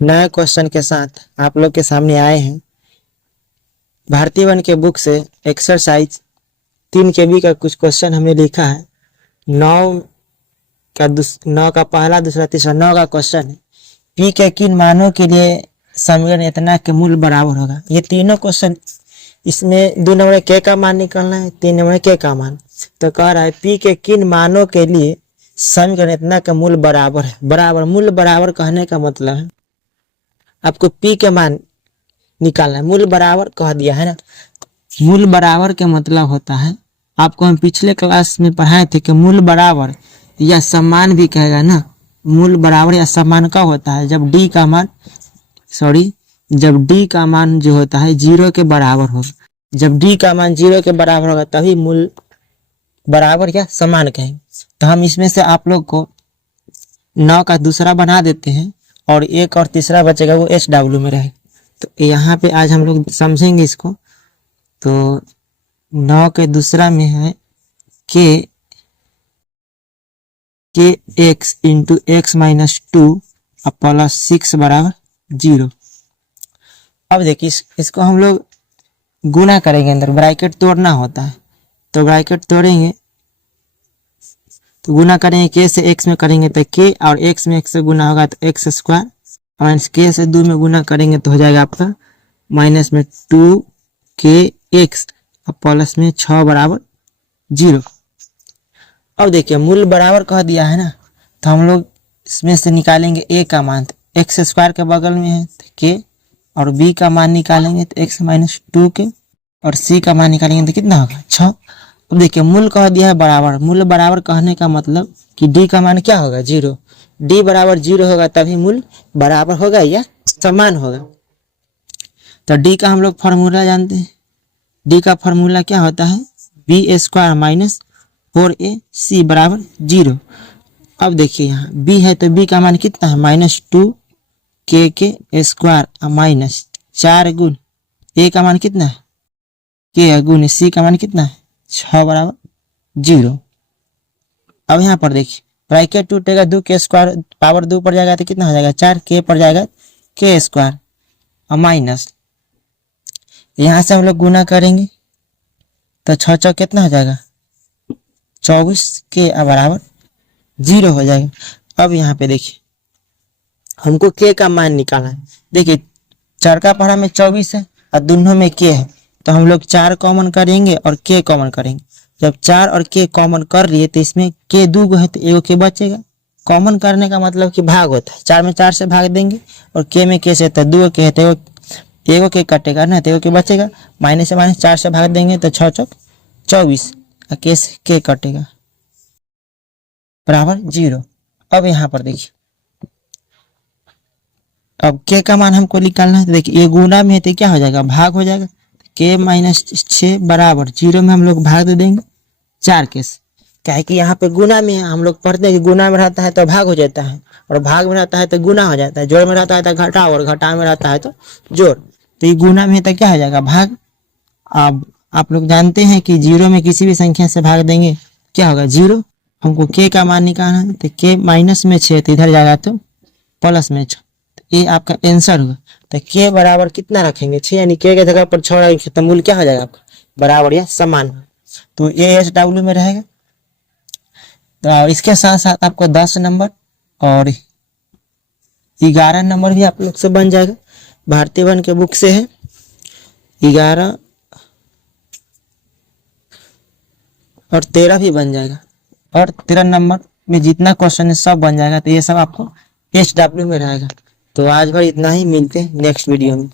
नए क्वेश्चन के साथ आप लोग के सामने आए हैं। भारतीय वन के बुक से एक्सरसाइज 3 के बी का कुछ क्वेश्चन हमने लिखा है। 9 का पहला, दूसरा, तीसरा 9 का क्वेश्चन है। पी के किन मानों के लिए समीकरण इतना के मूल्य बराबर होगा। ये तीनों क्वेश्चन, इसमें 2 नंबर के का मान निकालना है, 3 नंबर के का मान। तो कह रहा है पी के किन मानों के लिए समीकरण इतना का मूल्य बराबर है। बराबर, मूल्य बराबर कहने का मतलब है आपको पी के मान निकालना है। मूल्य बराबर कह दिया है ना। मूल्य बराबर के मतलब होता है, आपको हम पिछले क्लास में पढ़ाए थे कि मूल्य बराबर या समान भी कहेगा ना। मूल्य बराबर या समान का होता है जब डी का मान जो होता है 0 के बराबर होगा। जब डी का मान 0 के बराबर होगा तभी मूल्य बराबर या समान कहेंगे। तो हम इसमें से आप लोग को 9 का दूसरा बना देते हैं और एक और तीसरा बचेगा, वो SW में रहेगा। तो यहाँ पे आज हम लोग समझेंगे इसको। तो 9 के दूसरा में है के x into x minus 2 plus 6 बराबर 0। अब देखिए इसको हम लोग गुना करेंगे, अंदर ब्रैकेट तोड़ना होता है। तो ब्रैकेट तोड़ेंगे तो गुना करेंगे, के से एक्स में करेंगे तो के, और एक्स में एक्स से गुना होगा तो एक्स स्क्वायर, और के से 2 में गुना करेंगे तो हो जाएगा आपका माइनस में 2 के एक्स प्लस में 6 बराबर 0। अब देखिए मूल्य बराबर कह दिया है ना, तो हम लोग इसमें से निकालेंगे ए का मान। तो एक्स स्क्वायर के बगल में है तो के, और बी का मान निकालेंगे तो एक्स माइनस 2 के, और सी का मान निकालेंगे तो कितना होगा 6। अब देखिए मूल्य कह दिया है बराबर। मूल्य बराबर कहने का मतलब कि डी का मान क्या होगा 0। डी बराबर 0 होगा तभी मूल्य बराबर होगा या समान होगा। तो डी का हम लोग फॉर्मूला जानते हैं। डी का फॉर्मूला क्या होता है, बी स्क्वायर माइनस 4ac बराबर 0। अब देखिए यहाँ बी है तो बी का मान कितना है माइनस 2 के स्क्वायर माइनस 4 गुण ए का मान कितना है के गुण सी का मान कितना है 6 बराबर 0। अब यहाँ पर देखिए ब्रैकेट टूटेगा, 2 के स्क्वायर पावर 2 पर जाएगा तो कितना हो जाएगा 4, के पर जाएगा के स्क्वायर और माइनस, यहाँ से हम लोग गुना करेंगे तो 6 कितना हो जाएगा 24 के बराबर 0 हो जाएगा। अब यहाँ पे देखिए हमको के का मान निकालना है। देखिए 4 का पढ़ा में 24 है और दोनों में के है, तो हम लोग 4 कॉमन करेंगे और के कॉमन करेंगे। जब 4 और के कॉमन कर लिए तो इसमें के 2 है तो एगो के बचेगा। कॉमन करने का मतलब कि भाग होता है, 4 में 4 से भाग देंगे और के में के से तो 2 के है तो एगो के कटेगा ना, तो एगो के बचेगा। माइनस से माइनस 4 से भाग देंगे तो 6 चौक 24 और के से के कटेगा बराबर 0। अब यहाँ पर देखिए अब के का मान हमको निकालना है। तो देखिए ये गुना में है तो क्या हो जाएगा भाग हो जाएगा। के माइनस 6 बराबर 0 में हम लोग भाग दे देंगे 4 के से, क्या है कि यहाँ पे गुना में है। हम लोग पढ़ते हैं कि गुना में रहता है तो भाग हो जाता है, और भाग में रहता है तो गुना हो जाता है, जोड़ में रहता है तो घटा, और घटा में रहता है तो जोड़। तो ये गुना में है तो क्या हो जाएगा भाग। अब आप लोग जानते हैं कि 0 में किसी भी संख्या से भाग देंगे क्या होगा 0। हमको के का मान निकालना है तो के माइनस में 6 तो इधर जाएगा तो प्लस में 6, तो ये आपका आंसर होगा। तो के बराबर कितना रखेंगे 6, यानी के जगह पर 6 रखेंगे तो मूल्य क्या हो जाएगा आपका बराबर या समान। तो ये SW में रहेगा। तो इसके साथ साथ आपको 10 नंबर और 11 नंबर भी आप लोग से बन जाएगा। भारतीय वन के बुक से है 11 और 13 भी बन जाएगा, और 13 नंबर में जितना क्वेश्चन है सब बन जाएगा। तो ये सब आपको SW में रहेगा। तो आज भर इतना ही, मिलते हैं नेक्स्ट वीडियो में।